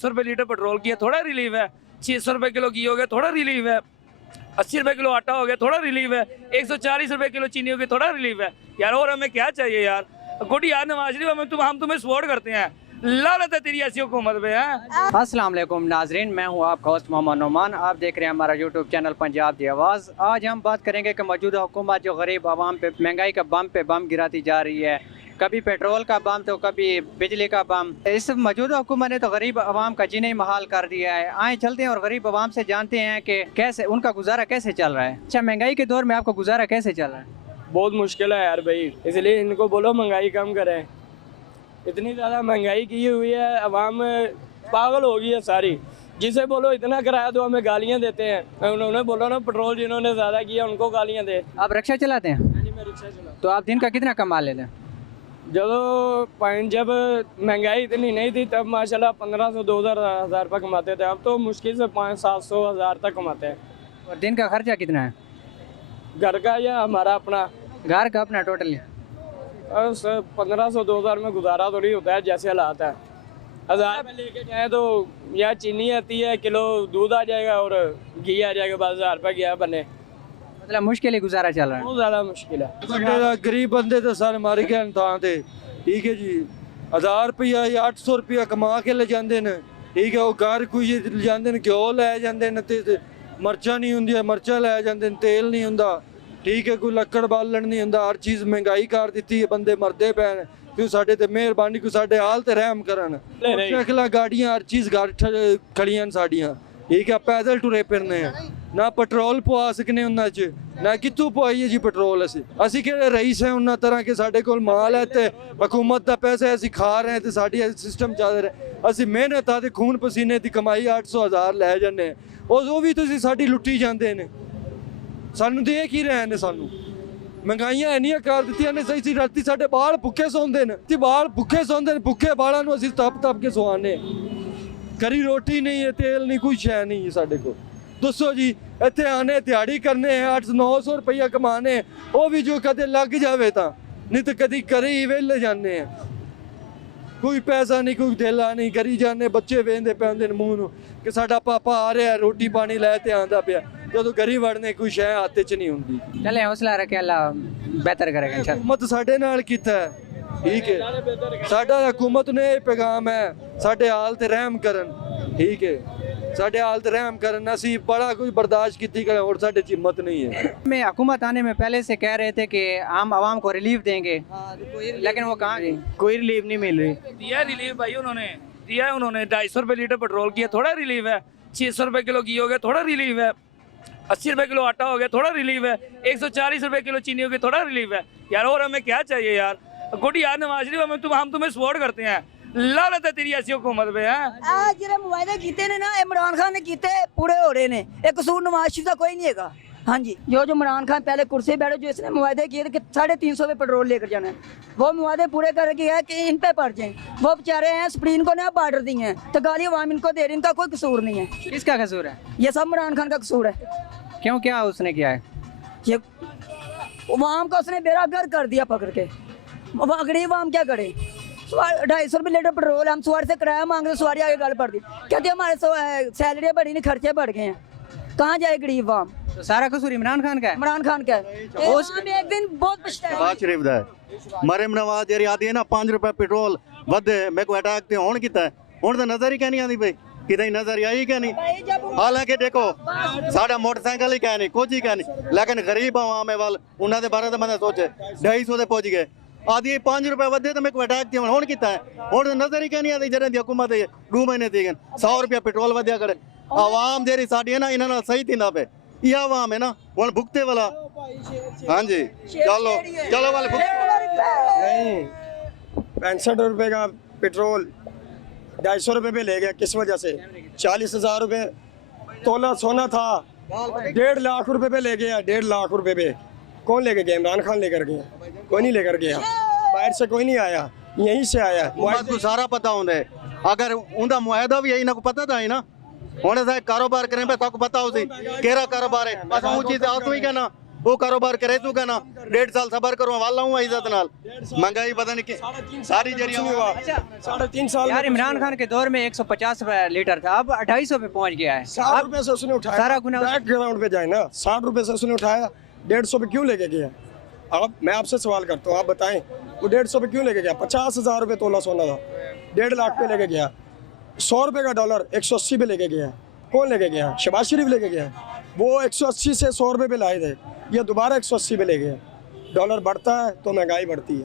₹250 litre petrol की है, थोड़ा रिलीफ है। 600 रुपये किलो घी हो गया, थोड़ा रिलीफ है। 80 रुपये किलो आटा हो गया, थोड़ा रिलीफ है। 140 रुपये किलो चीनी हो गई, थोड़ा रिलीफ है यार। और हमें क्या चाहिए यार? गुड यार नवाज शरीफ, हम तुम्हें सपोर्ट करते हैं। लानत है तेरी ऐसी हुकूमत पे है। अस्सलाम वालेकुम नाजरीन, मैं हूं आपका होस्ट मोहम्मद नोमान। आप देख रहे हैं हमारा यूट्यूब चैनल पंजाब दी आवाज़। आज हम बात करेंगे कि मौजूदा हुकूमत जो गरीब आवाम पे महंगाई का बम पे बम गिराती जा रही है, कभी पेट्रोल का बम तो कभी बिजली का बम। इस मौजूदा हुकूमत ने तो गरीब आवाम का जीना ही महाल कर दिया है। आए चलते हैं और गरीब आवाम से जानते हैं कि कैसे उनका गुजारा कैसे चल रहा है। अच्छा, महंगाई के दौर में आपका गुजारा कैसे चल रहा है? बहुत मुश्किल है यार भाई, इसलिए इनको बोलो महंगाई कम करें। इतनी ज़्यादा महंगाई की हुई है, अवाम पागल हो गई है सारी। जिसे बोलो इतना किराया दो, हमें गालियाँ देते हैं। उन्होंने बोलो ना पेट्रोल जिन्होंने ज़्यादा किया उनको गालियाँ दे। आप रिक्शा चलाते हैं? जी मैं रिक्शा चला। तो आप दिन का कितना कमा लेते हैं? जब महंगाई इतनी नहीं थी तब माशाल्लाह 1500 2000 रुपये कमाते थे। अब तो मुश्किल से 500-700 हज़ार तक कमाते हैं। और दिन का खर्चा कितना है? घर का या हमारा अपना? घर का अपना टोटल? 1500 2000 में गुजारा तो नहीं होता है जैसे हालात है। 1000 रुपये लेके जाए तो या चीनी आती है, किलो दूध आ जाएगा और घी आ जाएगा, बस 1000 रुपये गया बने। मतलब मुश्किल ही गुजारा चल रहा है। बहुत ज़्यादा मुश्किल है। गरीब बंदे तो सारे मर गए थां ते, ठीक है जी। 1000 रुपया या 800 रुपया कमा के ले जाते हैं, ठीक है। वो घर कुछ ले जाते हैं, घ्यो लै जाते हैं, ते मर्चा नहीं होंगे मर्चा लै जाते हैं, तेल नहीं होंगे, ठीक है। कोई लक्कड़ बालन नहीं होंगे। हर चीज़ महंगाई कर दी है, बंदे मरते पे हैं। क्यों साढ़े ते मेहरबानी को साढ़े हाल ते रहम करन। मोटरसाइकिल गाड़ियाँ हर चीज़ घर खड़ियां साड़ियाँ, ठीक है। पैदल टुरे फिरने हैं, ना पेट्रोल पवा सकने उन्होंने च, ना कितों पवाइए जी पेट्रोल। असी कि रईस हैं उन्होंने तरह के, साढ़े कोल माल है तो हुकूमत का पैसा है, असी खा रहे हैं तो साड़ी सिस्टम चल रहा है। असी मेहनत आते खून पसीने की कमाई 800 1000 लै जाने, वो भी तुम साड़ी लुट्टी जाते हैं। सानू दे की रहे ने, सानू महंगाइयां इन्नियां कर दित्तियां ने। सही राती साडे बाल भुखे सौंदे ने, ते बाल भुखे सौंदे ने। भुखे बालां नूं असीं तप तप के सुआने। करी रोटी नहीं है, तेल नहीं, कोई शै नहीं है साडे को। दसो जी, इत्थे आने दिहाड़ी करने 800-900 रुपया कमाने, वो भी जो कदे लग जावे तां, नहीं तो कदी करे ही वेले जाने हैं। कोई पैसा नहीं, कोई धेला नहीं, करी जाने। बच्चे वेंदे पे होंदे ने मूंह नूं कि साडा पापा आ रहा है, रोटी पानी लै ते आंदा पिया। जो घरी वड़ने कोई शै हाथ च नहीं होंदी। चले हौसला रखे, अल्लाह बेहतर करेगा इंशाल्लाह। हुकूमत साडे नाल कीता है, ठीक है। साडा हुकूमत ने पैगाम है, साडे हाल ते रहम करन, ठीक है। साडे हाल ते रहम करन। असी बड़ा कुछ बर्दाश्त की करें और साडे च हिम्मत नहीं है। में हुकूमत आने में पहले से कह रहे थे कि आम आवाम को रिलीफ देंगे, लेकिन वो कहाँ गई? कोई रिलीफ नहीं मिल रही। दिया रिलीफ भाई, उन्होंने दिया है। उन्होंने 250 रुपये लीटर पेट्रोल की है, थोड़ा रिलीफ है। 600 रुपये किलो घी हो गया, थोड़ा रिलीफ है। 80 रुपये किलो आटा हो गया, थोड़ा रिलीफ है। 140 रुपये किलो चीनी हो गई, थोड़ा रिलीफ है यार। और हमें क्या चाहिए यार? गुड यार नवाज शरीफ, हम तुम्हें सपोर्ट करते हैं। लानत है तेरी ऐसी हुकूमत पे है। ਜਿਹੜੇ ਮੁਆਇਦੇ ਕੀਤੇ ਨੇ ਨਾ, इमरान खान ने ਕੀਤੇ पूरे हो रहे ने। एक कसूर नवाज शरीफ का कोई नहीं है। हाँ जी, जो इमरान खान पहले कुर्सी बैठे, जो इसने मुआयदे किए थे कि 350 पे पेट्रोल लेकर जाना है, वो मुआयदे पूरे करके है कि इन पे पड़ जाए। वो बेचारे हैं सुप्रीम को ने बार्डर दिए हैं, तो गाली अवाम इनको दे रही, इनका कोई कसूर नहीं है। किसका कसूर है? ये सब इमरान खान का कसूर है। क्यों, क्या उसने किया है? ये अवाम को उसने बेरागर कर दिया पकड़ के। गरीब अवाम क्या करे? 250 रुपये लीटर पेट्रोल, हम सवारी से किराया मांग रहे, सवारी आगे गल पड़ दी, कहते हमारे सैलरी बढ़ी नहीं, खर्चे बढ़ गए हैं। कहाँ जाए गरीब आवाम? तो सारा कसूर इमरान खान का है। इमरान खान का है। एक दिन बहुत पछताएगा। शरीफ दा मरियम नवाज जेरी आदी है ना, 5 रुपए पेट्रोल वधे, मेरे को अटैक ते हुण कीता है। हुण तो नजर ही क्या नहीं आती भाई, कितनी नजर ही आई क्या नहीं। हालांकि देखो साडा मोटरसाइकिल ही क्या नहीं, कुछ ही क्या नहीं, लेकिन गरीब आवाम वाल उन्होंने बारे तो मैंने सोचे 250 से पहुंच गए। आदि 5 रुपए वधे तो मेरे को अटैक थे हुण कीता है। हुण तो नजर ही क्या नहीं आती जरे दी हुकूमत 2 महीने थी 100 रुपया पेट्रोल वधिया करे। आवाम जेरी साडी है ना, इन्हां सही थींदा पे। ये आवाम है ना हुण भुगते वाला। हाँ जी, चलो चलो वाले 65 रुपये का पेट्रोल 250 रुपये पे ले गया। किस वजह से? 40,000 रुपये तोला सोना था, 1.5 लाख रुपए पे ले गया। 1.5 लाख रुपए पे कौन लेके गया? इमरान खान लेकर गया, कोई नहीं लेकर गया। बाहर से कोई नहीं आया, यहीं से आया। को सारा पता होंगे, अगर उनका मुआहदा भी यही ना को पता था ही ना। हुण कारोबार करें पे तक पता हो सी केरा कारोबार है। अस ऊंची से आसू ही कहना वो कारोबार करे तू कहना 1.5 साल सबर करो वाला हूँ इज्जत नाल महंगाई पता नहीं कि सारी जरिया हुआ 3.5 साल यार इमरान खान के दौर में 150 रुपए लीटर था, अब 250 पे पहुंच गया है। 60 रुपए से उसने उठाया, सारा गुना बैकग्राउंड पे जाए ना, 60 रुपए से उसने उठाया, 150 पे क्यों लेके गया? अब मैं आपसे सवाल करता हूँ, आप बताएं वो 150 पे क्यों लेके गया? 50,000 रुपए तोला सोना था, 1.5 लाख पे लेके गया। 100 रुपए का डॉलर 180 पे लेके गया। कौन लेके गया? शहबाज शरीफ लेके गया। वो 180 से 100 रुपए पे लाए थे, ये दोबारा 180 पे ले गया। डॉलर बढ़ता है तो महंगाई बढ़ती है।